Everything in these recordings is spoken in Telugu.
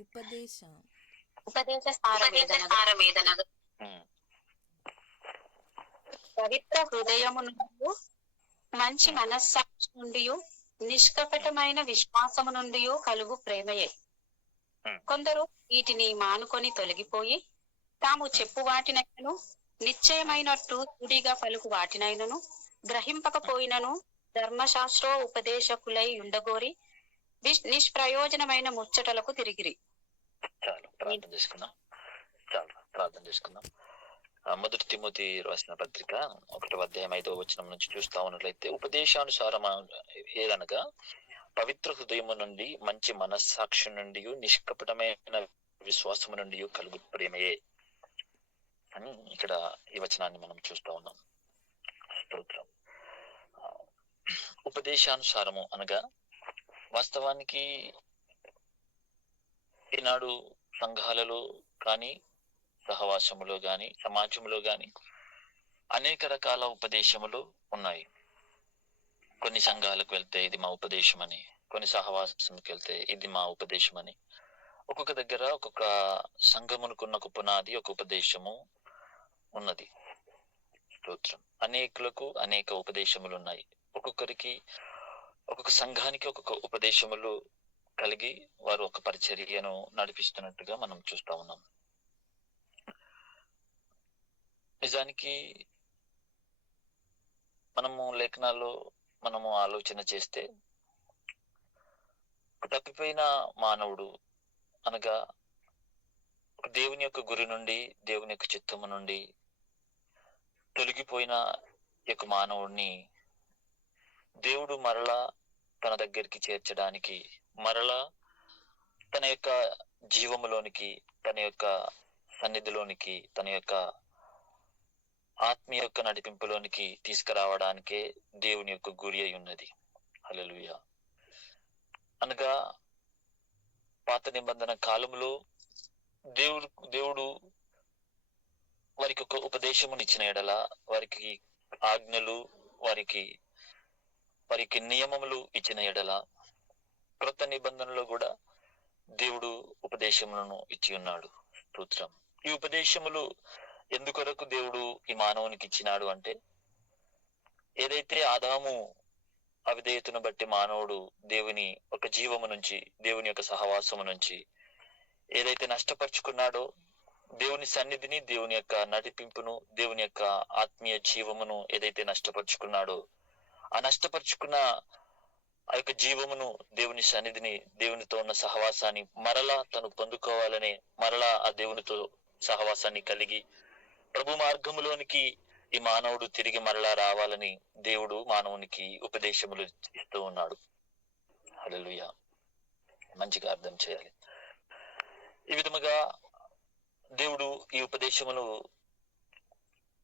ఉపదేశ సారమేదనగా పవిత్ర హృదయము నుండి మంచి మనస్సాక్షి నుండి నిష్కపటమైన విశ్వాసము నుండి కలుగు ప్రేమయే. కొందరు వీటిని మానుకొని తొలగిపోయి తాము చెప్పు వాటినైనను నిశ్చయమైనట్టు తుడిగా పలుకు వాటినైనను గ్రహింపకపోయినను ధర్మశాస్త్రో ఉపదేశకులై ఉండగోరి నిష్ప్రయోజనమైన ముచ్చటలకు తిరిగిరి. చాలు ప్రార్థన చేసుకుందాం. మొదటి తిమోతి రాసిన పత్రిక 1వ అధ్యాయం 5వ వచనం నుంచి చూస్తా ఉన్నట్లయితే, ఉపదేశానుసారం ఏదనగా పవిత్ర హృదయము నుండి మంచి మనస్సాక్షి నుండి నిష్కపటమైన విశ్వాసము నుండి కలుగు ప్రేమయే అని ఇక్కడ ఈ వచనాన్ని మనం చూస్తా ఉన్నాం. స్తోత్రం. ఉపదేశానుసారము అనగా వాస్తవానికి ఈనాడు సంఘాలలో కానీ సహవాసములో గాని సమాజంలో గాని అనేక రకాల ఉపదేశములు ఉన్నాయి. కొన్ని సంఘాలకు వెళ్తే ఇది మా ఉపదేశం అని, కొన్ని సహవాసంకి వెళ్తే ఇది మా ఉపదేశం అని, ఒక్కొక్క దగ్గర ఒక్కొక్క సంఘమునుకున్న ఒక పునాది ఒక ఉపదేశము ఉన్నది. స్తోత్రం. అనేకులకు అనేక ఉపదేశములు ఉన్నాయి. ఒక్కొక్క సంఘానికి ఒక్కొక్క ఉపదేశములు కలిగి వారు ఒక పరిచర్యను నడిపిస్తున్నట్టుగా మనం చూస్తా ఉన్నాం. నిజానికి మనము లేఖనాల్లో మనము ఆలోచన చేస్తే తప్పిపోయిన మానవుడు అనగా దేవుని యొక్క గురి నుండి దేవుని యొక్క చిత్తము నుండి తొలగిపోయిన యొక్క మానవుడిని దేవుడు మరలా తన దగ్గరికి చేర్చడానికి, మరలా తన యొక్క జీవములోనికి, తన యొక్క సన్నిధిలోనికి, తన యొక్క ఆత్మీయ యొక్క నడిపింపులోనికి తీసుకురావడానికే దేవుని యొక్క గురి అయి ఉన్నది. హల్లెలూయా. అనగా పాత నిబంధన కాలంలో దేవుడు వారికి ఒక ఉపదేశమును ఇచ్చిన ఎడల, వారికి ఆజ్ఞలు, వారికి నియమములు ఇచ్చిన ఎడల, క్రొత్త నిబంధనలో కూడా దేవుడు ఉపదేశములను ఇచ్చి ఉన్నాడు. స్తోత్రం. ఈ ఉపదేశములు ఎందుకొరకు దేవుడు ఈ మానవునికి ఇచ్చినాడు అంటే, ఏదైతే ఆదాము అవిధేయతను బట్టి మానవుడు దేవుని ఒక జీవము నుంచి, దేవుని యొక్క సహవాసము నుంచి ఏదైతే నష్టపరుచుకున్నాడో, దేవుని సన్నిధిని, దేవుని యొక్క నడిపింపును, దేవుని యొక్క ఆత్మీయ జీవమును ఏదైతే నష్టపరుచుకున్నాడో, ఆ నష్టపరుచుకున్న ఆ యొక్క జీవమును, దేవుని సన్నిధిని, దేవునితో ఉన్న సహవాసాన్ని మరలా తను పొందుకోవాలని, మరలా ఆ దేవునితో సహవాసాన్ని కలిగి ప్రభు మార్గములోనికి ఈ మానవుడు తిరిగి మరలా రావాలని దేవుడు మానవునికి ఉపదేశములు ఇస్తూ ఉన్నాడు. హల్లెలూయా. మంచిగా అర్థం చేయాలి. ఈ విధముగా దేవుడు ఈ ఉపదేశములు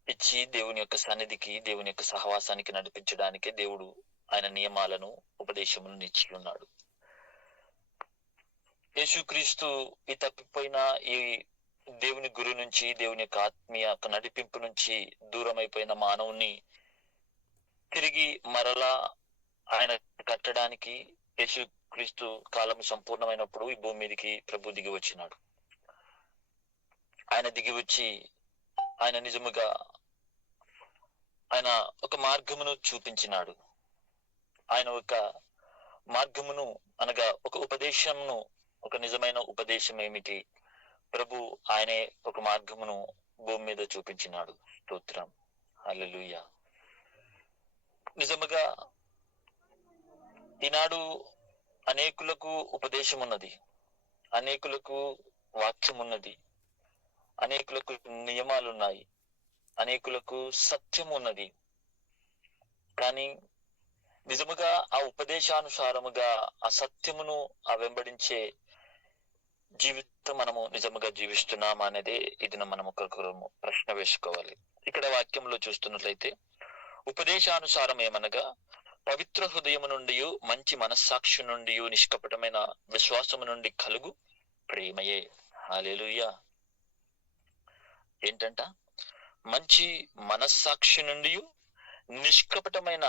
ఇచ్చి దేవుని యొక్క సన్నిధికి, దేవుని యొక్క సహవాసానికి నడిపించడానికి దేవుడు ఆయన నియమాలను, ఉపదేశములను ఇచ్చి ఉన్నాడు. యేసుక్రీస్తు ఈ తప్పిపోయిన ఈ దేవుని గురి నుంచి, దేవుని యొక్క ఆత్మీయ నడిపింపు నుంచి దూరం అయిపోయిన మానవుని తిరిగి మరలా ఆయన కట్టడానికి యేసుక్రీస్తు కాలం సంపూర్ణమైనప్పుడు ఈ భూమి మీదకి ప్రభు దిగి వచ్చినాడు. ఆయన దిగి వచ్చి ఆయన నిజముగా ఆయన ఒక మార్గమును చూపించినాడు. ఆయన ఒక మార్గమును అనగా ఒక ఉపదేశమును, ఒక నిజమైన ఉపదేశం ఏమిటి, ప్రభు ఆయనే ఒక మార్గమును భూమి మీద చూపించినాడు. స్తోత్రం. హల్లెలూయా. నిజముగా ఈనాడు అనేకులకు ఉపదేశం ఉన్నది, అనేకులకు వాక్యం ఉన్నది, అనేకులకు నియమాలు ఉన్నాయి, అనేకులకు సత్యం ఉన్నది. కానీ నిజముగా ఆ ఉపదేశానుసారముగా ఆ సత్యమును ఆ వెంబడించే జీవితం మనము నిజముగా జీవిస్తున్నామా అనేది ఇది మనం ఒకరు ప్రశ్న వేసుకోవాలి. ఇక్కడ వాక్యంలో చూస్తున్నట్లయితే ఉపదేశానుసారం ఏమనగా పవిత్ర హృదయము నుండి, మంచి మనస్సాక్షి నుండి, నిష్కపటమైన విశ్వాసము నుండి కలుగు ప్రేమయే. హల్లెలూయా. ఏంటంట? మంచి మనస్సాక్షి నుండి, నిష్కపటమైన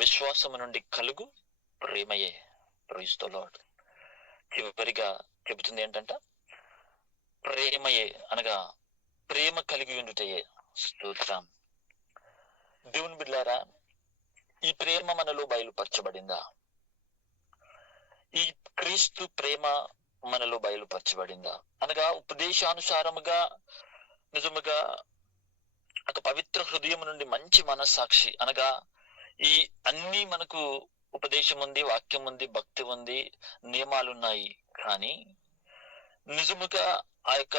విశ్వాసము నుండి కలుగు ప్రేమయే. Praise the Lord. చివరిగా చెబుతుంది ఏంటంట, ప్రేమయే అనగా ప్రేమ కలిగి ఉండుటయే. స్తోత్రం. దేవుని బిడ్డలారా, ఈ ప్రేమ మనలో బయలుపరచబడిందా? ఈ క్రీస్తు ప్రేమ మనలో బయలుపరచబడిందా? అనగా ఉపదేశానుసారముగా నిజముగా ఒక పవిత్ర హృదయం నుండి మంచి మనస్సాక్షి అనగా ఈ అన్ని మనకు ఉపదేశం ఉంది, వాక్యం ఉంది, భక్తి ఉంది, నియమాలు ఉన్నాయి. కానీ నిజముగా ఆ యొక్క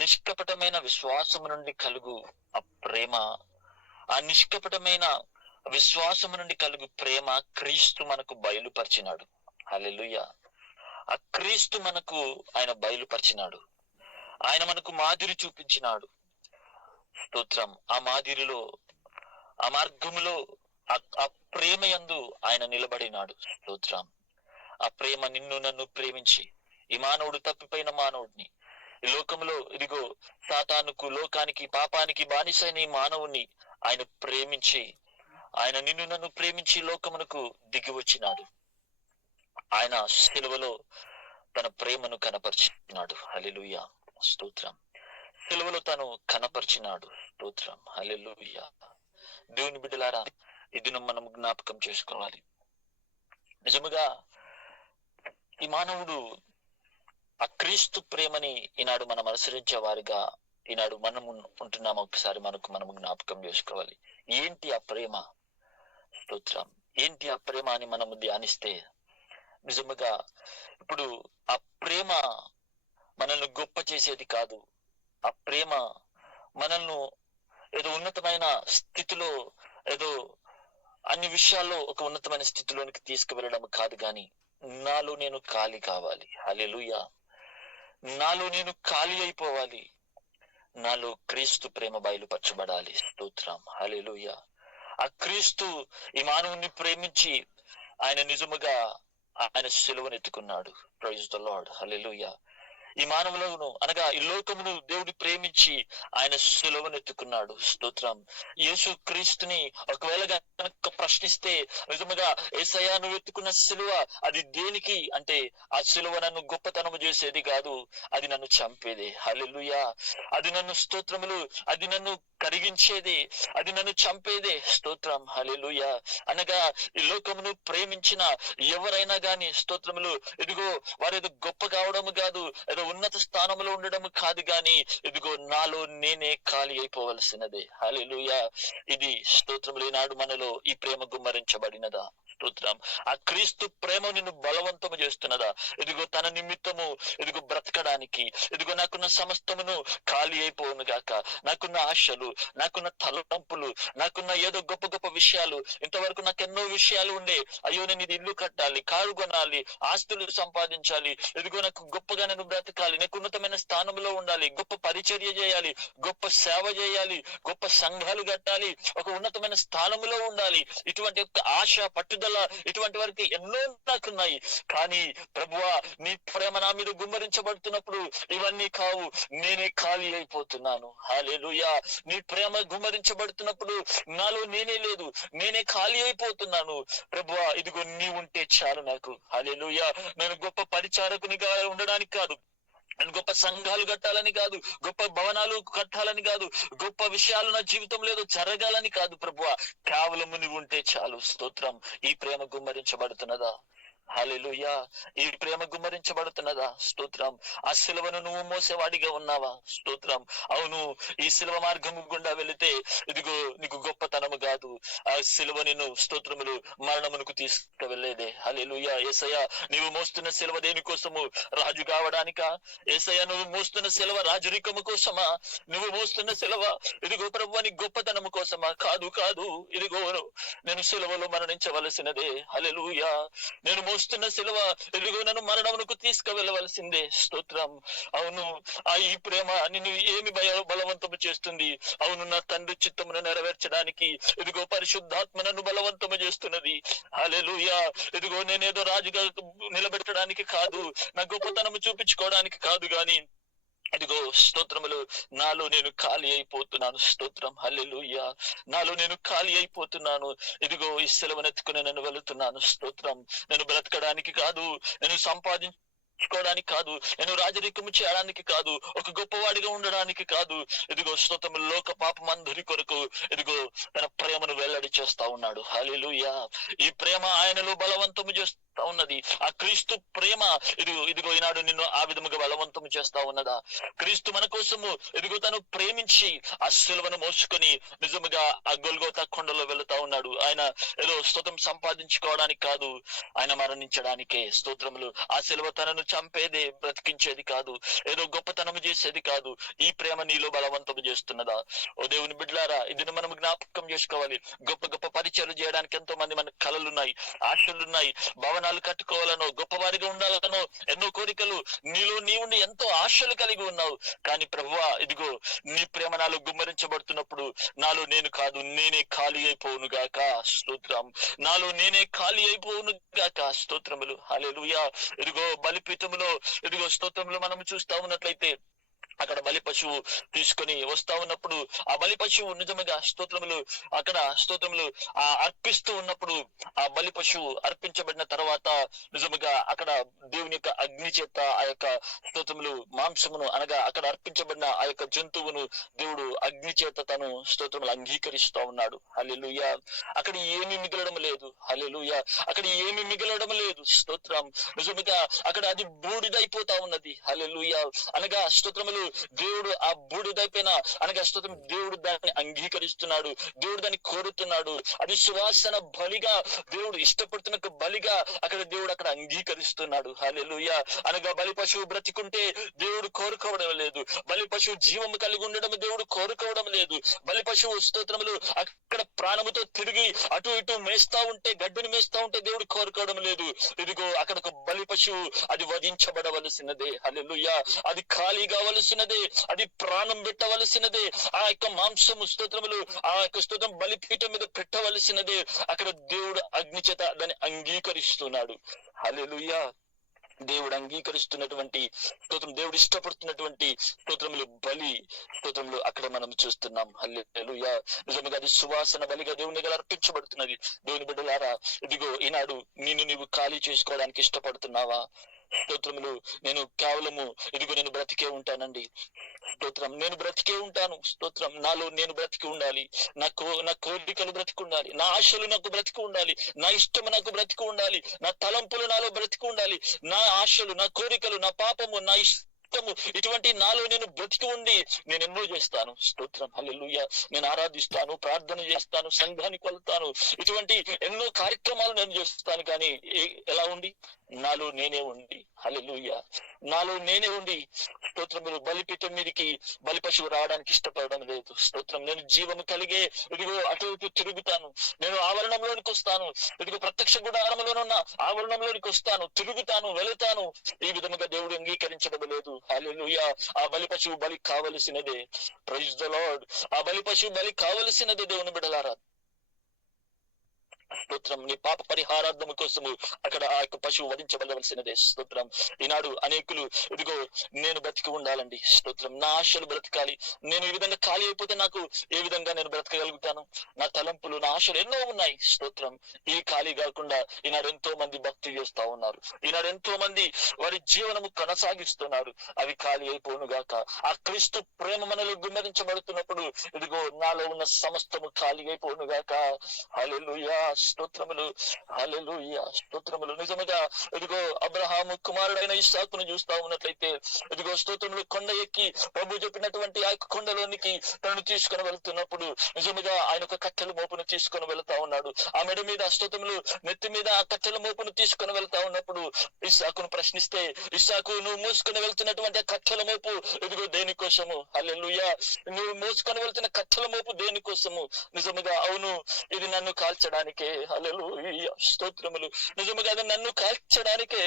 నిష్కపటమైన విశ్వాసము నుండి కలుగు ఆ ప్రేమ, ఆ నిష్కపటమైన విశ్వాసము నుండి కలుగు ప్రేమ క్రీస్తు మనకు బయలుపరిచినాడు. హల్లెలూయా. ఆ క్రీస్తు మనకు ఆయన బయలుపరిచినాడు. ఆయన మనకు మాదిరి చూపించినాడు. స్తోత్రం. ఆ మాదిరిలో, ఆ మార్గములో, ఆ ప్రేమ యందు ఆయన నిలబడినాడు. స్తోత్రం. ఆ ప్రేమ నిన్ను నన్ను ప్రేమించి, ఈ మానవుడు తప్పిపోయిన మానవుడిని, ఈ లోకంలో ఇదిగో సాతానుకు, లోకానికి, పాపానికి బానిసైన ఈ మానవుని ఆయన ప్రేమించి, ఆయన నిన్ను నన్ను ప్రేమించి లోకమునకు దిగి వచ్చినాడు. ఆయన సిలువలో తన ప్రేమను కనపరిచినాడు. హల్లెలూయా. స్తోత్రం. సిలువలో తను కనపరిచినాడు. స్తోత్రం. హల్లెలూయా. దేవుని బిడ్డలారా, ఇది మనం జ్ఞాపకం చేసుకోవాలి. నిజముగా ఈ మానవుడు ఆ క్రీస్తు ప్రేమని ఈనాడు మనం అనుసరించే వారిగా ఈనాడు మనం ఉంటున్నాము. ఒకసారి మనము జ్ఞాపకం చేసుకోవాలి. ఏంటి ఆ ప్రేమ? స్తోత్రం. ఏంటి ఆ ప్రేమ అని మనము ధ్యానిస్తే నిజముగా ఇప్పుడు ఆ ప్రేమ మనల్ని గొప్ప చేసేది కాదు. ఆ ప్రేమ మనల్ని ఏదో ఉన్నతమైన స్థితిలో, ఏదో అన్ని విషయాల్లో ఒక ఉన్నతమైన స్థితిలోనికి తీసుకువెళ్ళడం కాదు, గాని నాలో నేను ఖాళీ కావాలి. హల్లెలూయా. నాలో నేను ఖాళీ అయిపోవాలి. నాలో క్రీస్తు ప్రేమ బయలుపరచబడాలి. స్తోత్రం. హల్లెలూయా. ఆ క్రీస్తు ఈ మానవుని ప్రేమించి ఆయన నిజముగా ఆయన సిలువను ఎత్తుకున్నాడు. Praise the Lord. హల్లెలూయా. ఈ మానవులను అనగా ఈ లోకమును దేవుడు ప్రేమించి ఆయన సిలువను ఎత్తుకున్నాడు. స్తోత్రం. యేసు క్రీస్తుని ఒకవేళ కనుక ప్రశ్నిస్తే నిజముగా యేసయ్యా నువ్వు ఎత్తుకున్న సిలువ అది దేనికి అంటే, ఆ సిలువ నన్ను గొప్పతనము చేసేది కాదు, అది నన్ను చంపేది. హల్లెలూయా. అది నన్ను స్తోత్రములు, అది నన్ను కరిగించేది, అది నన్ను చంపేదే. స్తోత్రం. హల్లెలూయా. అనగా ఈ లోకమును ప్రేమించిన ఎవరైనా గాని స్తోత్రములు ఇదిగో వారు ఏదో గొప్ప కావడము కాదు, ఏదో ఉన్నత స్థానంలో ఉండడం కాదు, గాని ఇదిగో నాలో నేనే ఖాళీ అయిపోవలసినదే. హల్లెలూయా. ఇది స్తోత్రములు. ఈనాడు మనలో ఈ ప్రేమ గుమ్మరించబడినదా? స్తోత్రం. ఆ క్రీస్తు ప్రేమ నిన్ను బలవంతము చేస్తున్నదా? ఇదిగో తన నిమిత్తము ఇదిగో బ్రతకడానికి, ఇదిగో నాకున్న సమస్తమును ఖాళీ అయిపోవును గాక, నాకున్న ఆశలు, నాకున్న తలంపులు, నాకున్న ఏదో గొప్ప గొప్ప విషయాలు, ఇంతవరకు నాకు ఎన్నో విషయాలు ఉండే, అయ్యో నేను ఇది ఇల్లు కట్టాలి, కారు కొనాలి, ఆస్తులు సంపాదించాలి, ఇదిగో నాకు గొప్పగా నేను బ్రతకాలి, నాకు ఉన్నతమైన స్థానంలో ఉండాలి, గొప్ప పరిచర్య చేయాలి, గొప్ప సేవ చేయాలి, గొప్ప సంఘాలు కట్టాలి, ఒక ఉన్నతమైన స్థానంలో ఉండాలి, ఇటువంటి యొక్క ఆశ, పట్టుదల, ఇటువంటి వారికి ఎన్నో నాకున్నాయి. కానీ ప్రభువా నీ ప్రేమ నా మీద గుమ్మరించబడుతున్నప్పుడు ఇవన్నీ కావు, నేనే ఖాళీ అయిపోతున్నాను. హల్లెలూయా. నీ ప్రేమ గుమ్మరించబడుతున్నప్పుడు నాలో నేనే లేదు, నేనే ఖాళీ అయిపోతున్నాను. ప్రభువా ఇదిగో నీ ఉంటే చాలు నాకు. హల్లెలూయా. నేను గొప్ప పరిచారకునిగా ఉండడానికి కాదు, నేను గొప్ప సంఘాలు కట్టాలని కాదు, గొప్ప భవనాలు కట్టాలని కాదు, గొప్ప విషయాలు నా జీవితం లేదు జరగాలని కాదు ప్రభువా, కేవలము నువ్వు ఉంటే చాలు. స్తోత్రం. ఈ ప్రేమ గుమ్మరించబడుతున్నదా? హల్లెలూయా. ఈ ప్రేమ గుమ్మరించబడుతున్నదా? స్తోత్రం. ఆ సిలువను నువ్వు మోసేవాడిగా ఉన్నావా? స్తోత్రం. అవును, ఈ సిలువ మార్గము గుండా వెళితే ఇదిగో నీకు గొప్పతనము కాదు, ఆ సిలువ నిన్ను స్తోత్రములు మరణమునకు తీసుకువెళ్ళేదే. హల్లెలూయా. యేసయ్యా నీవు మోస్తున్న సిలువ దేనికోసము? రాజు కావడానికా? యేసయ్యా నువ్వు మోస్తున్న సిలువ రాజరికము కోసమా? నువ్వు మోస్తున్న సిలువ ఇదిగో ప్రభువా నీ గొప్పతనము కోసమా? కాదు కాదు. ఇదిగో నేను సిలువలో మరణించవలసినదే. హల్లెలూయా. నేను మోస్తున్న సిలువ ఇదిగో నన్ను మరణమునకు తీసుకువెళ్ళవలసిందే. స్తోత్రం. అవును, ఆ ఈ ప్రేమ నిన్ను ఏమి బలవంతము చేస్తుంది? అవును, నా తండ్రి చిత్తమును నెరవేర్చడానికి ఇదిగో పరిశుద్ధాత్మ నన్ను బలవంతము చేస్తున్నది. హల్లెలూయా. ఇదిగో నేనేదో రాజుగా నిలబెట్టడానికి కాదు, నా గొప్పతనము చూపించుకోవడానికి కాదు, గాని ఇదిగో స్తోత్రములు నాలో నేను ఖాళీ అయిపోతున్నాను. స్తోత్రం. హల్లెలూయా. నాలో నేను ఖాళీ అయిపోతున్నాను. ఇదిగో ఈ సెలవునెత్తుకుని నేను వెళుతున్నాను. స్తోత్రం. నేను బ్రతకడానికి కాదు, నేను సంపాదించుకోవడానికి కాదు, నేను రాజరికము చేయడానికి కాదు, ఒక గొప్పవాడిగా ఉండడానికి కాదు. ఇదిగో స్తోత్రం, లోక పాపమందరి కొరకు ఇదిగో తన ప్రేమను వెల్లడి చేస్తా ఉన్నాడు. హల్లెలూయా. ఈ ప్రేమ ఆయనలో బలవంతము చేస్తా ఉన్నది. ఆ క్రీస్తు ప్రేమ ఇదిగో ఈనాడు నిన్ను ఆ విధముగా బలవంతము చేస్తా ఉన్నదా? క్రీస్తు మన కోసము ఇదిగో తను ప్రేమించి ఆ సిలువను మోసుకొని నిజముగా ఆ గొల్గోతా కొండలో వెళుతా ఉన్నాడు. ఆయన ఏదో స్తోత్రం సంపాదించుకోవడానికి కాదు, ఆయన మరణించడానికే. స్తోత్రములు. ఆ సిలువ తనను చంపేదే, బ్రతికించేది కాదు, ఏదో గొప్పతనము చేసేది కాదు. ఈ ప్రేమ నీలో బలవంతము చేస్తున్నదా? ఓ దేవుని బిడ్డలారా, ఇది మనం జ్ఞాపకం చేసుకోవాలి. గొప్ప గొప్ప పరిచయాలు చేయడానికి ఎంతో మంది మన కళలున్నాయి, ఆశలున్నాయి, భవనాలు కట్టుకోవాలనో, గొప్పవారిగా ఉండాలనో ఎన్నో కోరికలు నీలో నీవుండి ఎంతో ఆశలు కలిగి ఉన్నావు. కానీ ప్రభువా, ఇదిగో నీ ప్రేమ నాలో గుమ్మరించబడుతున్నప్పుడు నాలో నేను కాదు, నేనే ఖాళీ అయిపోవును గాక. స్తోత్రం. నాలో నేనే ఖాళీ అయిపోవును గాక. స్తోత్రములు. హల్లెలూయా. ఇదిగో బలిపీఠములో ఇదిగో స్తోత్రములు మనం చూస్తా ఉన్నట్లయితే అక్కడ బలి పశువు తీసుకొని వస్తా ఉన్నప్పుడు ఆ బలి పశువు నిజముగా స్తోత్రములు అక్కడ స్తోత్రములు అర్పిస్తూ ఉన్నప్పుడు ఆ బలి పశువు అర్పించబడిన తర్వాత నిజముగా అక్కడ దేవుని యొక్క అగ్ని చేత ఆ యొక్క స్తోత్రములు మాంసమును అనగా అక్కడ అర్పించబడిన ఆ యొక్క జంతువును దేవుడు అగ్ని చేత తను స్తోత్రములు అంగీకరిస్తా ఉన్నాడు. హల్లెలూయా. అక్కడ ఏమీ మిగలడం లేదు. హల్లెలూయా. అక్కడ ఏమీ మిగలడం లేదు. స్తోత్రం. నిజముగా అక్కడ అది బూడిదైపోతా ఉన్నది. హల్లెలూయా. అనగా స్తోత్రములు దేవుడు ఆ బూడిదైపోయిన అనగా స్తోత్రం దేవుడు దాన్ని అంగీకరిస్తున్నాడు, దేవుడు దాన్ని కోరుతున్నాడు. అది సువాసన బలిగా దేవుడు ఇష్టపడుతున్న బలిగా అక్కడ దేవుడు అక్కడ అంగీకరిస్తున్నాడు. హల్లెలూయా. అనగా బలి పశువు బ్రతికుంటే దేవుడు కోరుకోవడం లేదు, బలి పశువు జీవము కలిగి ఉండడం దేవుడు కోరుకోవడం లేదు. బలి పశువు స్తోత్రములు అక్కడ ప్రాణముతో తిరిగి అటు ఇటు మేస్తా ఉంటే, గడ్డిని మేస్తా ఉంటే దేవుడు కోరుకోవడం లేదు. ఇదిగో అక్కడ ఒక బలి పశువు అది వధించబడవలసినదే. హల్లెలూయా. అది ఖాళీ కావలసినదే, అది ప్రాణం పెట్టవలసినదే. ఆ యొక్క మాంసము స్తోత్రములు ఆ యొక్క స్తోత్రం బలిపీఠం మీద పెట్టవలసినదే. అక్కడ దేవుడు అగ్ని చేత దాన్ని అంగీకరిస్తున్నాడు. హల్లెలూయా. దేవుడు అంగీకరిస్తున్నటువంటి స్తోత్రం, దేవుడు ఇష్టపడుతున్నటువంటి స్తోత్రములు బలి స్తోత్రములు అక్కడ మనం చూస్తున్నాం. హల్లెలూయా. నిజంగా అది సువాసన బలిగా దేవుని దగ్గర అర్పించబడుతున్నది. దేవుని బిడ్డలారా, ఇదిగో ఈనాడు నీవు ఖాళీ చేసుకోవడానికి ఇష్టపడుతున్నావా? స్తోత్రములు. నేను కేవలము ఇదిగో నేను బ్రతికే ఉంటానండి. స్తోత్రం. నేను బ్రతికే ఉంటాను. స్తోత్రం. నాలో నేను బ్రతికి ఉండాలి, నా కోరికలు బ్రతికి ఉండాలి, నా ఆశలు నాకు బ్రతికి ఉండాలి, నా ఇష్టము నాకు బ్రతికి ఉండాలి, నా తలంపులు నాలో బ్రతికి ఉండాలి, నా ఆశలు, నా కోరికలు, నా పాపము, నా ఇటువంటి నాలో నేను బ్రతికి ఉండి నేను ఎన్నో చేస్తాను. స్తోత్రం. హల్లెలూయా. నేను ఆరాధిస్తాను, ప్రార్థన చేస్తాను, సంఘానికి వెళ్తాను, ఇటువంటి ఎన్నో కార్యక్రమాలు నేను చేస్తాను. కానీ ఎలా ఉండి? నాలో నేనే ఉండి. హల్లెలూయా. నాలో నేనే ఉండి స్తోత్రములు బలిపీఠం మీదకి బలి పశువు రావడానికి ఇష్టపడడం లేదు. స్తోత్రం. నేను జీవము కలిగే ఇదిగో అటు ఇటు తిరుగుతాను, నేను ఆవరణంలోనికి వస్తాను, ఇదిగో ప్రత్యక్ష గుడారంలోనున్న ఆవరణంలోనికి వస్తాను, తిరుగుతాను, వెళుతాను. ఈ విధముగా దేవుడు అంగీకరించడం లేదు. హల్లెలూయా. ఆ బలి పశువు బలి కావలసినదే. Praise the lord. ఆ బలి పశువు బలి కావలసినదే. దేవుని బిడ్డలారా, స్తోత్రం. నీ పాప పరిహారార్థము కోసము అక్కడ ఆ యొక్క పశువు వధించబడవలసినదే. స్తోత్రం. ఈనాడు అనేకులు ఇదిగో నేను బ్రతికి ఉండాలండి. స్తోత్రం. నా ఆశలు బ్రతకాలి, నేను ఈ విధంగా ఖాళీ అయిపోతే నాకు ఏ విధంగా నేను బ్రతకగలుగుతాను? నా తలంపులు, నా ఆశలు ఎన్నో ఉన్నాయి. స్తోత్రం. ఈ ఖాళీ కాకుండా ఈనాడు ఎంతో మంది భక్తి చేస్తా ఉన్నారు, ఈనాడు ఎంతో మంది వారి జీవనము కొనసాగిస్తున్నారు. అవి ఖాళీ అయిపోను గాక. ఆ క్రీస్తు ప్రేమ మనలో గుమ్మరించబడుతున్నప్పుడు ఇదిగో నాలో ఉన్న సమస్తము ఖాళీ అయిపోను గాక. హల్లెలూయా. స్తోత్రములు. హల్లెలూయా. స్తోత్రములు. నిజముగా ఇదిగో అబ్రహాము కుమారుడైన ఇస్సాకును చూస్తా ఉన్నట్లయితే ఇదిగో స్తోత్రములు కొండ ఎక్కి ప్రభు చెప్పినటువంటి ఆ కొండలోనికి తనను తీసుకొని వెళ్తున్నప్పుడు నిజముగా ఆయన ఒక కట్టెల మోపును తీసుకొని వెళ్తా ఉన్నాడు. ఆ మెడ మీద స్తోత్రములు నెత్తి మీద ఆ కట్టెల మోపును తీసుకొని వెళ్తా ఉన్నప్పుడు ఇస్సాకును ప్రశ్నిస్తే, ఇస్సాకు నువ్వు మోసుకొని వెళ్తున్నటువంటి ఆ కట్టెల మోపు ఇదిగో దేనికోసము? హల్లెలూయా. నువ్వు మోసుకొని వెళ్తున్న కట్టెల మోపు దేనికోసము? నిజముగా అవును, ఇది నన్ను కాల్చడానికే. హల్లెలూయా. స్తోత్రములు. నిజముగా అది నన్ను కాల్చడానికే.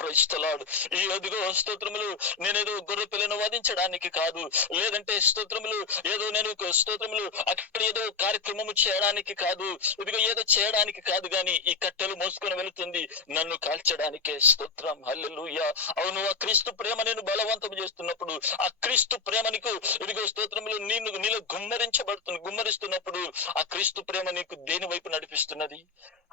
Praise the lord. ఈ అదిగో స్తోత్రములు నేనేదో గొర్రె పిల్లను వధించడానికి కాదు, లేదంటే స్తోత్రములు ఏదో నేను స్తోత్రములు అక్కడ ఏదో కార్యక్రమము చేయడానికి కాదు, ఇదిగో ఏదో చేయడానికి కాదు, గాని ఈ కట్టెలు మోసుకొని వెళుతుంది నన్ను కాల్చడానికే. స్తోత్రం. హల్లెలూయా. అవును, ఆ క్రీస్తు ప్రేమ నేను బలవంతం చేస్తున్నప్పుడు, ఆ క్రీస్తు ప్రేమ నీకు ఇదిగో స్తోత్రములు నీలో గుమ్మరిస్తున్నప్పుడు ఆ క్రీస్తు ప్రేమ నీకు దేని వైపు నడిపిస్తున్నది?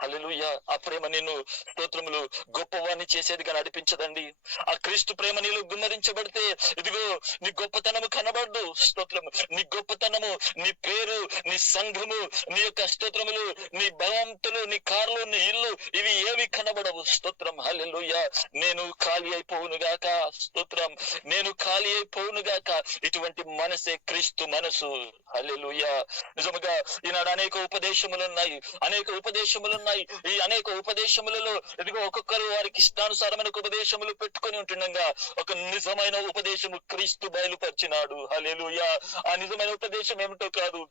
హల్లెలూయా. ఆ ప్రేమ నేను స్తోత్రములు గొప్పవాణ్ణి చేసేది సరిగా నడిపించదండి. ఆ క్రీస్తు ప్రేమ నీలో గుమ్మరించబడితే ఇదిగో నీ గొప్పతనము కనబడదు. స్తోత్రము, నీ గొప్పతనము, నీ పేరు, నీ సంఘము, నీ యొక్క స్తోత్రములు, నీ బలవంతులు, నీ కార్లు, నీ ఇల్లు, ఇవి ఏవి కనబడవు. స్తోత్రం, హల్లెలూయా. నేను ఖాళీ అయిపోవును గాక. స్తోత్రం, నేను ఖాళీ అయిపోవును గాక. ఇటువంటి మనసే క్రీస్తు మనసు. హల్లెలూయా. నిజముగా ఈనాడు అనేక ఉపదేశములున్నాయి, ఈ అనేక ఉపదేశములలో ఇదిగో ఒక్కొక్కరు వారికి ఇష్టానుసారమైన ఉపదేశములు పెట్టుకొని ఉంటుండగా ఒక నిజమైన ఉపదేశము క్రీస్తు బయలుపరిచినాడు. హల్లెలూయా. ఆ నిజమైన ఉపదేశం ఏమిటో కాదు,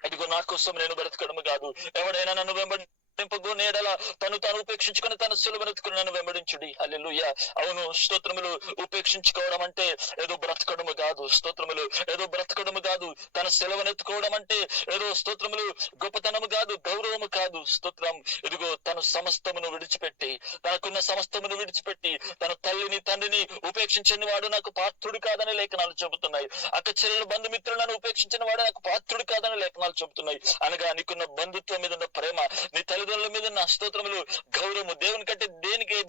ఇదిగో నా కోసం నేను బ్రతకడము కాదు, ఎవడైనా నన్ను వెంబడింపగోనేడల తను ఉపేక్షించుకొని తన సిలువనెత్తుకుని నన్ను వెంబడించుడి. హల్లెలూయా. అవును, స్తోత్రములు, ఉపేక్షించుకోవడం అంటే ఏదో బ్రతకడము కాదు. స్తోత్రములు, ఏదో బ్రతకడము కాదు. తన సిలువనెత్తుకోవడం అంటే ఏదో స్తోత్రములు గొప్పతనము కాదు, గౌరవము కాదు. స్తోత్రం, ఇదిగో తను సమస్తమును విడిచిపెట్టి, తనకున్న సమస్తమును విడిచిపెట్టి తన తల్లిని తండ్రిని ఉపేక్షించని వాడు నాకు పాత్రుడు కాదని లేఖనాలు చెబుతున్నాయి. అక్క చెల్లెలు బంధుమిత్రులను ఉపేక్షించిన వాడు నాకు పాత్రుడు కాదని లేఖనాలు చెబుతున్నాయి. అనగా నీకున్న బంధుత్వం మీద ఉన్న ప్రేమ, నీ తల్లిదండ్రుల మీద ఉన్న స్తోత్రములు, గౌరవము, దేవుని కంటే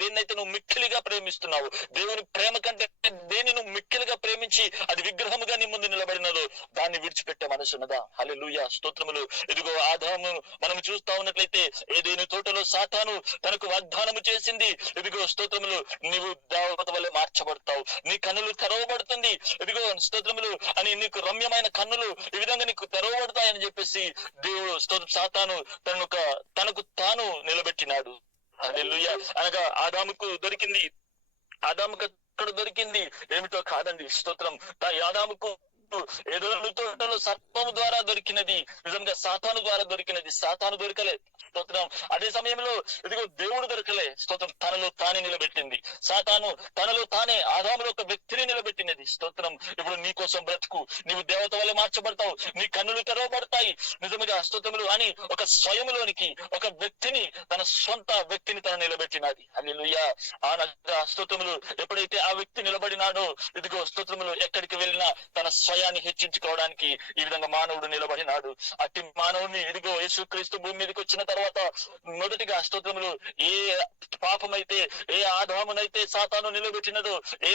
దేన్నైతే నువ్వు మిక్కిలిగా ప్రేమిస్తున్నావు, దేవుని ప్రేమ కంటే దేని నువ్వు మిక్కిలిగా ప్రేమించి అది విగ్రహముగా నీ ముందు నిలబడినదో దాన్ని విడిచిపెట్టే మనసున్నదా? హల్లెలూయా. స్తోత్రములు, ఇదిగో ఆదాము మనం చూస్తా ఉన్నట్లయితే ఏదేని తోటలో సాతాను తనకు వాగ్దానము చేసింది. ఇదిగో స్తోత్రములు, నీవు దేవత వల్లే మార్చబడతావు, నీ కన్నులు తెరవబడుతుంది, ఇదిగో స్తోత్రములు అని నీకు రమ్యమైన కన్నులు ఈ విధంగా నీకు తెరవబడతాయని చెప్పేసి దేవుడు సాతాను తనకు తాను నిలబెట్టినాడు. హల్లెలూయా. అనగా ఆదాముకు అక్కడ దొరికింది ఏమిటో కాదండి. స్తోత్రం, ఆదాముకు ఏదోను తోటలో సర్పము ద్వారా దొరికినది నిజంగా సాతాను ద్వారా దొరికినది. సాతాను దొరకలే. స్తోత్రం, అదే సమయంలో ఇదిగో దేవుడు దొరకలే. స్తోత్రం, తనలో తానే నిలబెట్టింది. సాతాను తనలో తానే ఆదాములో ఒక వ్యక్తిని నిలబెట్టినది. స్తోత్రం, ఇప్పుడు నీ కోసం బ్రతుకు, నీవు దేవత వల్ల మార్చబడతావు, నీ కన్నులు తెరవబడతాయి. నిజంగా స్తోత్రములు అని ఒక స్వయములోనికి ఒక వ్యక్తిని, తన సొంత వ్యక్తిని తను నిలబెట్టినది. హల్లెలూయా. ఆ స్తోత్రములు ఎప్పుడైతే ఆ వ్యక్తి నిలబడినాడో ఇదిగో స్తోత్రములు ఎక్కడికి వెళ్ళినా తన స్వయాన్ని హెచ్చించుకోవడానికి ఈ విధంగా మానవుడు నిలబడినాడు. అట్టి మానవుని ఇదిగో యేసుక్రీస్తు భూమి మీదకి వచ్చిన తర్వాత మొదటిగా స్తోత్రములు ఏ పాపమైతే, ఏ ఆదామునైతే సాతాను నిలబెట్టినదో, ఏ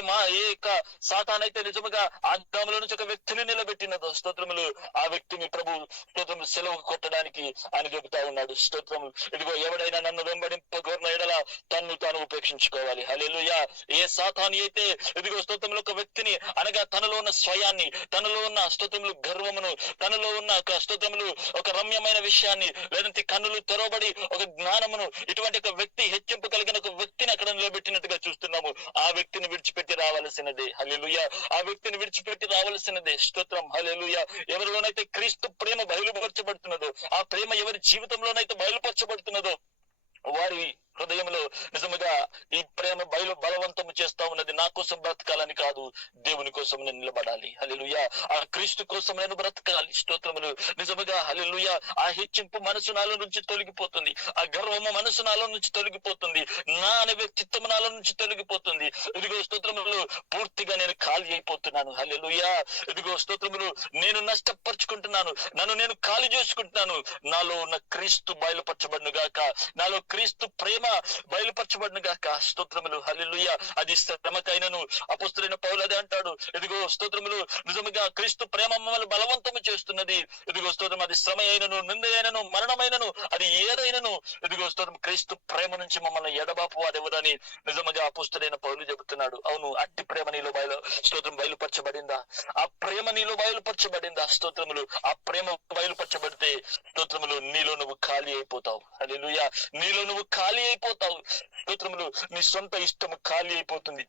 సాతానైతే నిజముగా ఆదాముల నుంచి ఒక వ్యక్తిని నిలబెట్టినదో స్తోత్రములు ఆ వ్యక్తిని ప్రభు స్తోత్రములు సెలవు కొట్టడానికి ఆయన చెబుతా ఉన్నాడు. స్తోత్రములు, ఇదిగో ఎవడైనా నన్ను వెంబడింపగోరిన ఎడల తన్ను తాను ఉపేక్షించుకోవాలి. హల్లెలూయా. ఏ సాతాను అయితే ఇదిగో స్తోత్రములు ఒక వ్యక్తిని అనగా తనలో ఉన్న స్వయాన్ని, తనలో ఉన్న స్తోత్రములు గర్వమును, తనలో ఉన్న స్తోత్రములు ఒక రమ్యమైన విషయాన్ని, లేదంటే కన్నులు తెరవబడి ఒక జ్ఞానమును, ఇటువంటి ఒక వ్యక్తి హెచ్చింపు కలిగిన ఒక వ్యక్తిని అక్కడ నిలబెట్టినట్టుగా చూస్తున్నాము. ఆ వ్యక్తిని విడిచిపెట్టి రావాల్సినదే. హల్లెలూయా. ఆ వ్యక్తిని విడిచిపెట్టి రావాల్సినదే. స్తోత్రం, హల్లెలూయా. ఎవరిలోనైతే క్రీస్తు ప్రేమ బయలుపరచబడుతున్నదో, ఆ ప్రేమ ఎవరి జీవితంలోనైతే బయలుపరచబడుతున్నదో వారి హృదయంలో నిజముగా ఈ ప్రేమ బలవంతము చేస్తా ఉన్నది. నా కోసం బ్రతకాలని కాదు, దేవుని కోసం నేను నిలబడాలి. హల్లెలూయా. ఆ క్రీస్తు కోసం నేను బ్రతకాలి. స్తోత్రములు, నిజముగా హల్లెలూయా. ఆ హెచ్చింపు మనసు నాలో నుంచి తొలగిపోతుంది, ఆ గర్వము మనసు నాలో నుంచి తొలగిపోతుంది, నా అనే వ్యక్తిత్వం నాలో నుంచి తొలగిపోతుంది. ఇదిగో స్తోత్రములు పూర్తిగా నేను ఖాళీ అయిపోతున్నాను. హల్లెలూయా. ఇదిగో స్తోత్రములు నేను నష్టపరుచుకుంటున్నాను, నన్ను నేను ఖాళీ చేసుకుంటున్నాను. నాలో ఉన్న క్రీస్తు బయలుపరచబడును గాక, నాలో క్రీస్తు ప్రేమ బయలుపరచబడును గాక. స్తోత్రములు, హల్లెలూయా. అది శ్రమకైనను అపొస్తలుడైన పౌలు అదే అంటాడు. ఇదిగో స్తోత్రములు నిజముగా క్రీస్తు ప్రేమ మమ్మల్ని బలవంతము చేస్తున్నది. ఇదిగో స్తోత్రం, అది శ్రమ అయినను, నింద అయినను, మరణమైనను, అది ఏదైనను ఇదిగో స్తోత్రం క్రీస్తు ప్రేమ నుంచి మమ్మల్ని ఎడబాపు వారెవరని నిజముగా అపొస్తలుడైన పౌలు చెబుతున్నాడు. అవును, అట్టి ప్రేమ నీలో స్తోత్రం బయలుపరచబడిందా? ఆ ప్రేమ నీలో బయలుపరచబడిందా? స్తోత్రములు, ఆ ప్రేమ బయలుపరచబడితే స్తోత్రములు నీలో నువ్వు ఖాళీ అయిపోతావు. హల్లెలూయా. నీలో నువ్వు ఖాళీ అయిపోతావు. స్తోత్రములు, నీ సొంత ఇష్టము ఖాళీ అయిపోతుంది,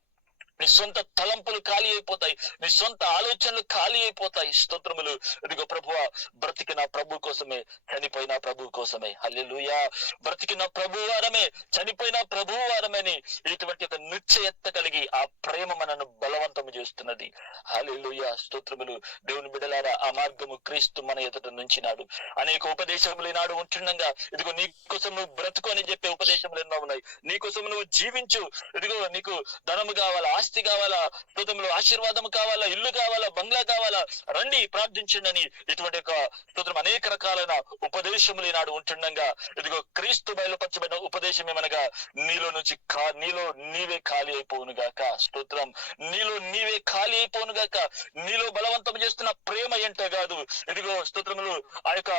నీ సొంత తలంపులు ఖాళీ అయిపోతాయి, నీ సొంత ఆలోచనలు ఖాళీ అయిపోతాయి. స్తోత్రములు, ఇదిగో ప్రభువా, బ్రతికిన ప్రభు కోసమే, చనిపోయిన ప్రభు కోసమే. హల్లెలూయా. బ్రతికిన ప్రభు వారమే, చనిపోయిన ప్రభు వారమని ఇటువంటి ఒక నిశ్చయత కలిగి ఆ ప్రేమ మనను బలవంతం చేస్తున్నది. హల్లెలూయా, స్తోత్రములు. దేవుని బిడ్డలారా, ఆ మార్గము క్రీస్తు మన ఎదుట నుంచినాడు. అనేక ఉపదేశములు ఈనాడు ఉంటుండగా, ఇదిగో నీ కోసం నువ్వు బ్రతుకు అని చెప్పే ఉపదేశములు ఎన్నో ఉన్నాయి. నీ కోసం నువ్వు జీవించు, ఇదిగో నీకు ధనము కావాలా, ఆస్తి కావాలా, స్తోత్రములు, ఆశీర్వాదం కావాలా, ఇల్లు కావాలా, బంగ్లా కావాలా, రండి ప్రార్థించండి అని ఇటువంటి ఒక స్తోత్రం అనేక రకాలైన ఉపదేశములు ఈనాడు ఉంటుండగా, ఇదిగో క్రీస్తు బయలుపరచబడిన ఉపదేశం ఏమనగా, నీలో నుంచి నీలో నీవే ఖాళీ అయిపోవును గాక. స్తోత్రం. నీలో నీవే ఖాళీ అయిపోవును గాక. నీలో బలవంతం చేస్తున్న ప్రేమ ఏంటో కాదు. ఇదిగో స్తోత్రములు, ఆ యొక్క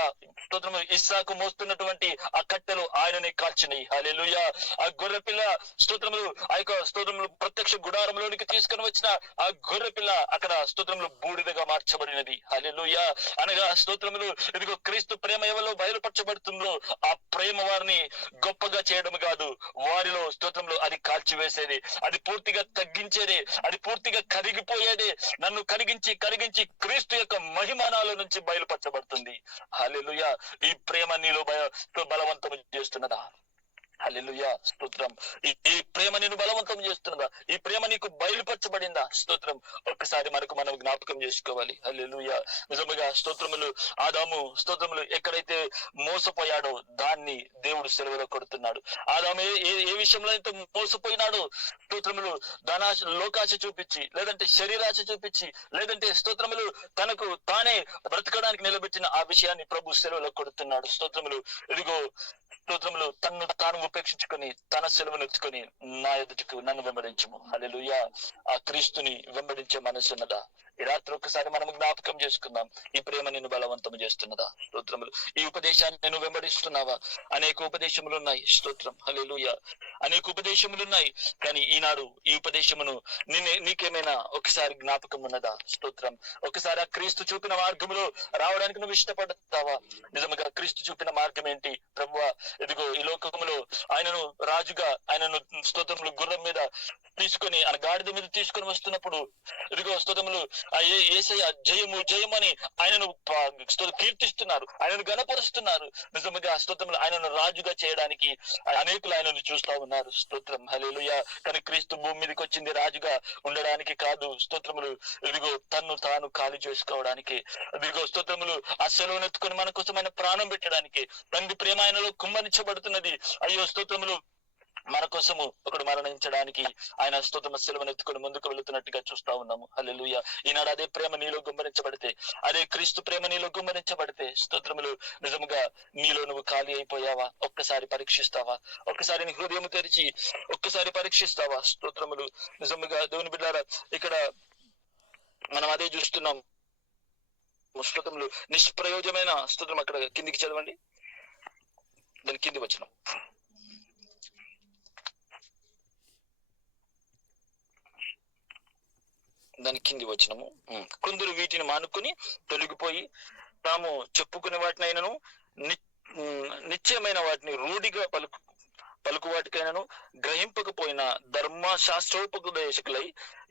స్తోత్రము ఇస్సాకు మోస్తున్నటువంటి ఆ కట్టెలు ఆయనని కాల్చినాయి. హల్లెలూయా. ఆ గొర్రె పిల్ల స్తోత్రములు, ఆ యొక్క స్తోత్రములు ప్రత్యక్ష గుడారంలోనికి తీసుకుని వచ్చిన ఆ గొర్రె పిల్ల అక్కడ స్తోత్రములు బూడిదగా మార్చబడినది. హల్లెలూయా. అనగా స్తోత్రములు, ఇదిగో క్రీస్తు ప్రేమ ఎవరిలో బయలుపరచబడుతుందో ఆ ప్రేమ వారిని గొప్పగా చేయడం కాదు, వారిలో స్తోత్రంలో అది కాల్చివేసేది, అది పూర్తిగా తగ్గించేది, అది పూర్తిగా కరిగిపోయేది. నన్ను కరిగించి కరిగించి క్రీస్తు యొక్క మహిమానాల నుంచి బయలుపరచబడుతుంది. హల్లెలూయా. ఈ ప్రేమ నీలో బలవంతం చేస్తున్నదా? హల్లెలూయా, స్తోత్రం. ఈ ప్రేమ నిన్ను బలవంతం చేస్తున్నదా? ఈ ప్రేమ నీకు బయలుపరచబడిందా? స్తోత్రం. ఒక్కసారి మనం జ్ఞాపకం చేసుకోవాలి. హల్లెలూయా. నిజముగా స్తోత్రములు, ఆదాము స్తోత్రములు ఎక్కడైతే మోసపోయాడో దాన్ని దేవుడు సెలవులో కొడుతున్నాడు. ఆదాము ఏ విషయంలో అయితే మోసపోయినాడో, స్తోత్రములు, ధనాశ, లోకాశ చూపించి, లేదంటే శరీరాశ చూపించి, లేదంటే స్తోత్రములు తనకు తానే బ్రతకడానికి నిలబెట్టిన ఆ విషయాన్ని ప్రభు సెలవులో కొడుతున్నాడు. స్తోత్రములు, ఇదిగో స్తోత్రములు, తన్ను తాను ఉపేక్షించుకొని తన సెలవును ఎత్తుకొని నా ఎదుటకు నన్ను వెంబడించము. హల్లెలూయా. ఆ క్రీస్తుని వెంబడించే మనసు ఉన్నదా? ఈ రాత్రి ఒక్కసారి మనం జ్ఞాపకం చేసుకుందాం. ఈ ప్రేమ నిన్ను బలవంతం చేస్తున్నదా? స్తోత్రములు. ఈ ఉపదేశాన్ని నేను వెంబడిస్తున్నావా? అనేక ఉపదేశములు ఉన్నాయి. స్తోత్రం. హల్లెలూయా. అనేక ఉపదేశములు ఉన్నాయి. కానీ ఈనాడు ఈ ఉపదేశమును నీకేమైనా ఒకసారి జ్ఞాపకం ఉన్నదా? స్తోత్రం. ఒకసారి ఆ క్రీస్తు చూపిన మార్గంలో రావడానికి నువ్వు ఇష్టపడతావా? నిజంగా క్రీస్తు చూపిన మార్గం ఏంటి? ప్రభువా, ఇదిగో ఈ లోకములో ఆయనను రాజుగా, ఆయనను స్తోత్రములు గుర్రం మీద తీసుకొని, ఆ గాడిద మీద తీసుకొని వస్తున్నప్పుడు, ఇదిగో స్తోత్రములు, ఆ యేసయ్య జయము జయమని ఆయనను కీర్తిస్తున్నారు, ఆయనను గణపరుస్తున్నారు. నిజంగా స్తోత్రములు, ఆయనను రాజుగా చేయడానికి అనేకులు ఆయనను చూస్తా ఉన్నారు. స్తోత్రం. హల్లెలూయా. కానీ క్రీస్తు భూమి మీదకి వచ్చింది రాజుగా ఉండడానికి కాదు. స్తోత్రములు, ఇదిగో తన్ను తాను ఖాళీ చేసుకోవడానికి, ఇదిగో స్తోత్రములు, ఆ సెలవును ఎత్తుకొని మన కోసం ఆయన ప్రాణం పెట్టడానికి, తండ్రి ప్రేమ ఆయనలో కుమ్మరించబడుతున్నది. అయ్యో స్తోత్రములు, మన కోసము ఒకడు మరణించడానికి ఆయన స్తోత్రము సెలవును ఎత్తుకొని ముందుకు వెళుతున్నట్టుగా చూస్తా ఉన్నాము. హల్లెలూయా. ఈనాడు అదే ప్రేమ నీలో గుమ్మరించబడితే, అదే క్రీస్తు ప్రేమ నీలో గుమ్మరించబడితే, స్తోత్రములు, నిజముగా నీలో నువ్వు ఖాళీ అయిపోయావా? ఒక్కసారి పరీక్షిస్తావా? ఒక్కసారి నీ హృదయం తెరిచి ఒక్కసారి పరీక్షిస్తావా? స్తోత్రములు, నిజముగా దేవుని బిడ్డలారా, ఇక్కడ మనం అదే చూస్తున్నాం. స్తోత్రములు, నిష్ప్రయోజమైన స్తోత్రం. అక్కడ కిందికి చదవండి, దాని కింది వచనం. దాని కింది వచనము. కొందరు వీటిని మానుకొని తొలగిపోయి తాము చెప్పుకునే వాటిని అయినను నిశ్చయమైన వాటిని రూఢిగా పలుకు వాటికైనాను గ్రహింపకపోయిన ధర్మశాస్త్రోపదేశకులై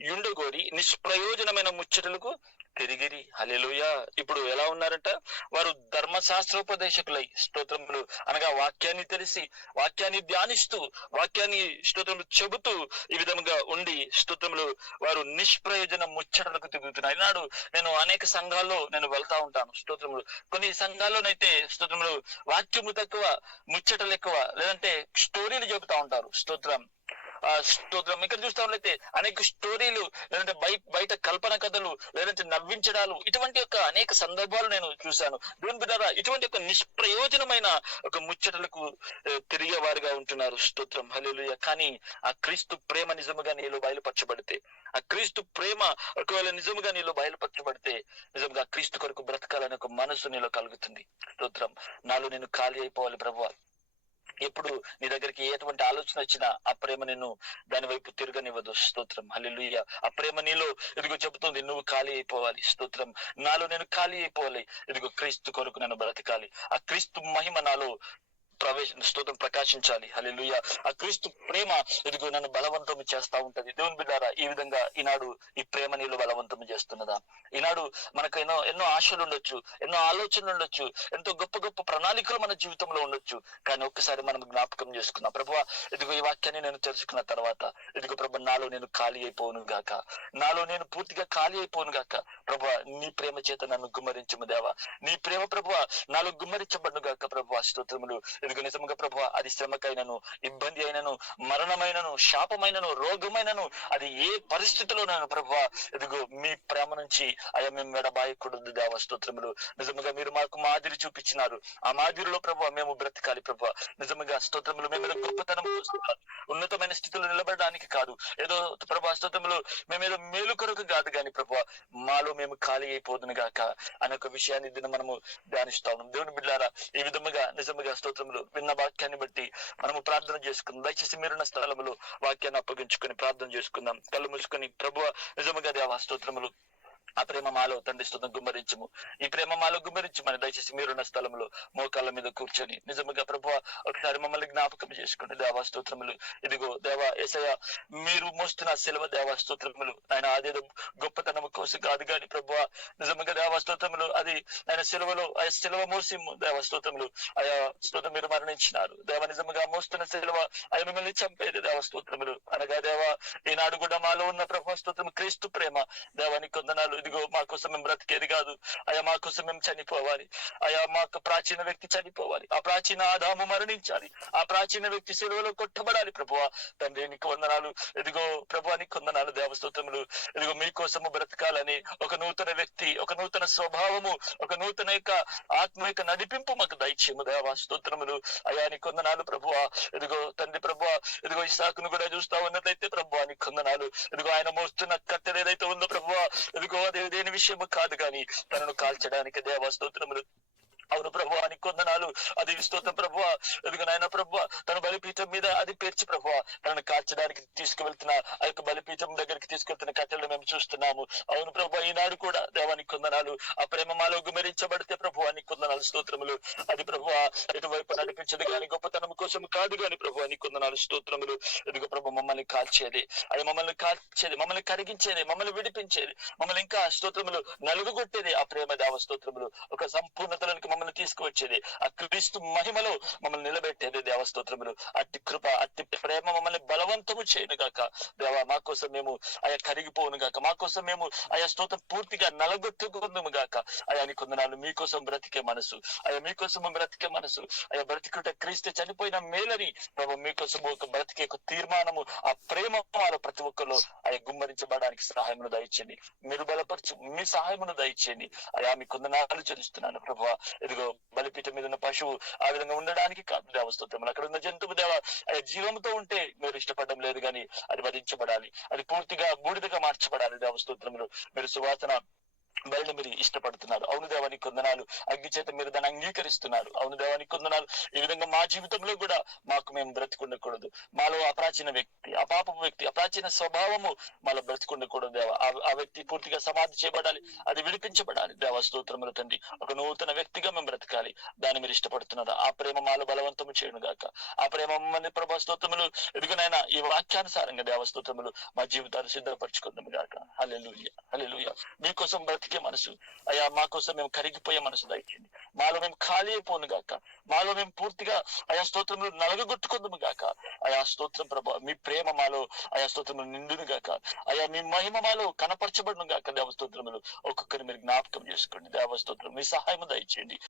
యుండగోరి నిష్ప్రయోజనమైన ముచ్చటలకు తిరిగిరి. హల్లెలూయా. ఇప్పుడు ఎలా ఉన్నారంట? వారు ధర్మశాస్త్రోపదేశకులై, స్తోత్రములు, అనగా వాక్యాన్ని తెలిసి, వాక్యాన్ని ధ్యానిస్తూ, వాక్యాన్ని స్తోత్రములు చెబుతూ, ఈ విధముగా ఉండి స్తోత్రములు వారు నిష్ప్రయోజన ముచ్చటలకు తిరుగుతున్నారు. ఈనాడు నేను అనేక సంఘాల్లో నేను వెళ్తా ఉంటాను. స్తోత్రములు, కొన్ని సంఘాల్లోనైతే స్తోత్రములు వాక్యము తక్కువ, ముచ్చటలు ఎక్కువ, లేదంటే స్టోరీలు చెబుతా ఉంటారు. స్తోత్రం. స్తోత్రం. ఇక్కడ చూస్తా ఉన్నట్లయితే అనేక స్టోరీలు, లేదంటే బయట కల్పన కథలు, లేదంటే నవ్వించడాలు, ఇటువంటి యొక్క అనేక సందర్భాలు నేను చూశాను. దేవుని బిడ్డలారా, ఇటువంటి యొక్క నిష్ప్రయోజనమైన ఒక ముచ్చటలకు తిరిగే వారిగా ఉంటున్నారు. స్తోత్రం. హల్లెలూయా. కానీ ఆ క్రీస్తు ప్రేమ నిజముగా నీలో బయలుపరచబడితే, ఆ క్రీస్తు ప్రేమ ఒకవేళ నిజముగా నీలో బయలుపరచబడితే, నిజంగా క్రీస్తు కొరకు బ్రతకాలని ఒక మనసు నీలో కలుగుతుంది. స్తోత్రం. నాలో నేను ఖాళీ అయిపోవాలి ప్రభువా. ఎప్పుడు నీ దగ్గరికి ఎటువంటి ఆలోచన వచ్చినా ఆ ప్రేమ నిన్ను దాని వైపు తిరగనివ్వదు. స్తోత్రం. హల్లెలూయా. ఆ ప్రేమ నీలో ఇదిగో చెబుతుంది, నువ్వు ఖాళీ అయిపోవాలి. స్తోత్రం. నాలో నేను ఖాళీ అయిపోవాలి. ఇదిగో క్రీస్తు కొరకు నేను బ్రతకాలి. ఆ క్రీస్తు మహిమ నాలో స్తోత్రం ప్రకాశించాలి. హల్లెలూయా. ఆ క్రీస్తు ప్రేమ ఇదిగో నన్ను బలవంతం చేస్తా ఉంటది. దేవుని బిడ్డారా, ఈ విధంగా ఈనాడు ఈ ప్రేమ నీళ్ళు బలవంతం చేస్తున్నదా? ఈనాడు మనకు ఎన్నో ఆశలు ఉండొచ్చు, ఎన్నో ఆలోచనలు ఉండొచ్చు, ఎంతో గొప్ప గొప్ప ప్రణాళికలు మన జీవితంలో ఉండొచ్చు. కానీ ఒక్కసారి మనం జ్ఞాపకం చేసుకున్నాం, ప్రభువా ఇదిగో ఈ వాక్యాన్ని నేను తెలుసుకున్న తర్వాత ఇదిగో ప్రభు నాలో నేను ఖాళీ అయిపోను గాక, నాలో నేను పూర్తిగా ఖాళీ అయిపోను గాక. ప్రభువా నీ ప్రేమ చేత నన్ను గుమ్మరించము దేవా. నీ ప్రేమ ప్రభువా నాలో గుమ్మరించబడును గాక. ప్రభువా స్తోత్రములు. ఇదిగో నిజముగా ప్రభువా అది శ్రమకైనను, ఇబ్బంది అయినను, మరణమైనను, శాపమైనను, రోగమైనను, అది ఏ పరిస్థితిలోనైనా ప్రభువా ఇదిగో మీ ప్రేమ నుంచి అయ్యా మేము ఎడబాయకూడదు దేవ. స్తోత్రములు. నిజముగా మీరు మాకు మాదిరి చూపించినారు. ఆ మాదిరిలో ప్రభువా మేము బ్రతకాలి ప్రభువా. నిజముగా స్తోత్రములు. మేము గొప్పతనం ఉన్నతమైన స్థితిలో నిలబడడానికి కాదు, ఏదో ప్రభువా స్తోత్రములు మేమేదో మేలు కొరకు కాదు కానీ ప్రభువా మాలో మేము ఖాళీ అయిపోదును గాక అనే ఒక విషయాన్ని దీన్ని మనము ధ్యానిస్తా ఉన్నాం. దేవుని బిడ్డారా, ఈ విధముగా నిజముగా స్తోత్రములు విన్న వాక్యాన్ని బట్టి మనము ప్రార్థన చేసుకుందాం. దయచేసి మీరున్న స్థలములో వాక్యాన్ని అప్పగించుకొని ప్రార్థన చేసుకుందాం. కళ్ళు మూసుకొని ప్రభువా నిజముగా దేవా స్తోత్రములు ఆ ప్రేమ మాలో తండ్రి స్తోత్రం గుమ్మరించము. ఈ ప్రేమ మాలో గుమ్మరించమని దయచేసి మీరున్న స్థలంలో మోకాళ్ళ మీద కూర్చొని నిజముగా ప్రభువా ఒకసారి మమ్మల్ని జ్ఞాపకం చేసుకోండి దేవా. స్తోత్రములు. ఇదిగో దేవా యేసయ్య మీరు మోస్తున్న సెలవు దేవా. స్తోత్రములు. ఆయన అదేదో గొప్పతనం కోసం కాదు కానీ ప్రభువా నిజముగా దేవా స్తోత్రములు అది ఆయన సెలవులో ఆ సెలవు మోసి దేవా స్తోత్రములు ఆయా స్తోత్రం మీరు మరణించినారు దేవా. నిజముగా మోస్తున్న సెలవ ఆయన మిమ్మల్ని చంపేది దేవా. స్తోత్రములు. అనగా దేవా ఈనాడు కూడా మాలో ఉన్న ప్రభువా స్తోత్రం క్రీస్తు ప్రేమ దేవానికి వందనాలు. ఇదిగో మా కోసం మేము బ్రతికేది కాదు అయ్యా, మా కోసం మేము చనిపోవాలి అయ్యా. మాకు ప్రాచీన వ్యక్తి చనిపోవాలి, ఆ ప్రాచీన ఆదాము మరణించాలి, ఆ ప్రాచీన వ్యక్తి సెలవులో కొట్టబడాలి ప్రభువా. తండ్రి నీకు వందనాలు. ఇదిగో ప్రభువా నీకు వందనాలు దేవస్తోత్రములు. ఇదిగో మీకోసము బ్రతకాలని ఒక నూతన వ్యక్తి, ఒక నూతన స్వభావము, ఒక నూతన యొక్క ఆత్మ యొక్క నడిపింపు మాకు దయచేయము దేవా. స్తోత్రములు. అయ్యా నీకు వందనాలు ప్రభువా. ఇదిగో తండ్రి ప్రభువా ఇదిగో ఇస్సాకును కూడా చూస్తా ఉన్నట్లయితే ప్రభువా నీకు వందనాలు. ఇదిగో ఆయన మోస్తున్న కట్టెలు ఏదైతే ఉందో ప్రభువా ఇదిగో అది దేని విషయము కాదు కానీ తనను కాల్చడానికి దేవా. స్తోత్రములు. అవును ప్రభువా నీకు వందనాలు. అది స్తోత్రం ప్రభువా. ఇదిగో నాయన ప్రభువా తన బలిపీఠం మీద అది పేర్చి ప్రభువా తనను కాల్చడానికి తీసుకువెళ్తున్న ఆ యొక్క బలిపీఠం దగ్గరికి తీసుకెళ్తున్న కట్టెలను మేము చూస్తున్నాము. అవును ప్రభువా ఈనాడు కూడా దేవానికి వందనాలు. ఆ ప్రేమ మాలో గుమరించబడితే ప్రభువా నీకు వందనాలు. స్తోత్రములు. అది ప్రభువా ఎటువైపు నడిపించదు కానీ గొప్పతనం కోసం కాదు కానీ ప్రభువా నీకు వందనాలు. స్తోత్రములు. ఇదిగో ప్రభు మమ్మల్ని కాల్చేది, అది మమ్మల్ని కాల్చేది, మమ్మల్ని కరిగించేది, మమ్మల్ని విడిపించేది, మమ్మల్ని ఇంకా స్తోత్రములు నలుగుగొట్టేది ఆ ప్రేమ దేవ. స్తోత్రములు. ఒక సంపూర్ణతలోనికి మమ్మల్ని తీసుకువచ్చేది, ఆ క్రీస్తు మహిమలో మమ్మల్ని నిలబెట్టేది దేవస్తోత్రములు. అట్టి కృప, అట్టి ప్రేమ మమ్మల్ని బలవంతము చేయను గాక దేవా. మా కోసం మేము ఆయా కరిగిపోను గాక, మా కోసం మేము ఆయా స్తోత్రం పూర్తిగా నలగొట్టుకుందాము గాక. ఆయా నీకు వందనాలు. మీకోసం బ్రతికే మనసు, ఆయా మీకోసం బ్రతికే మనసు, ఆయా బ్రతికుట క్రీస్తు చనిపోయిన మేలని ప్రభు మీకోసం ఒక బ్రతికే ఒక తీర్మానము, ఆ ప్రేమ వారు ప్రతి ఒక్కరు ఆయా గుమ్మరించబడడానికి సహాయమును దయచేయండి. మీరు బలపరచు మీ సహాయమును దయచేయండి. ఆయా మీ కొందనాలు చెల్లిస్తున్నాను ప్రభు. ఇదిగో బలిపీఠం మీద ఉన్న పశువు ఆ విధంగా ఉండడానికి కాదు దేవస్తోత్రములు. అక్కడ ఉన్న జంతువు దేవ జీవంతో ఉంటే మీరు ఇష్టపడడం లేదు కానీ అది వధించబడాలి, అది పూర్తిగా బూడిదగా మార్చబడాలి దేవస్తోత్రములు. మీరు సువాసన బయలు మీరు ఇష్టపడుతున్నారు. అవును దేవానికి వందనాలు. అగ్ని చేత మీరు దాన్ని అంగీకరిస్తున్నారు. అవును దేవానికి వందనాలు. ఈ విధంగా మా జీవితంలో కూడా మాకు మేము బ్రతికుండకూడదు. మాలో అప్రాచీన వ్యక్తి, ఆ పాపపు వ్యక్తి, అప్రాచీన స్వభావము మాలో బ్రతికుండకూడదు దేవ. ఆ వ్యక్తి పూర్తిగా సమాధి చేయబడాలి, అది విడిపించబడాలి దేవ. స్తోత్రములు తండ్రి. ఒక నూతన వ్యక్తిగా మేము బ్రతకాలి, దాన్ని మీరు ఇష్టపడుతున్నారు. ఆ ప్రేమ మాలో బలవంతము చేయను గాక. ఆ ప్రేమ మమ్మల్ని ప్రభా స్తోత్రములు ఎదుగునైనా ఈ వాక్యానుసారంగా దేవస్తోత్రములు మా జీవితాలు సిద్ధపరచుకుందాము గాక. హల్లెలూయా, హల్లెలూయా. మీకోసం బ్రతికే మనసు అయ్యా, మా కోసం మేము కరిగిపోయే మనసు దయచేయండి. మాలో మేము ఖాళీ అయిపోను గాక, మాలో మేము పూర్తిగా ఆయా స్తోత్రములు నలగొట్టుకుందాము గాక. ఆయా స్తోత్రం ప్రభా మీ ప్రేమ మాలో ఆయా స్తోత్రములు నిండును గాక. అయా మీ మహిమ మాలో కనపరచబడును గాక దేవస్తోత్రములు. ఒక్కొక్కరు మీరు జ్ఞాపకం చేసుకోండి దేవస్తోత్రం. మీ సహాయము దయచేయండి.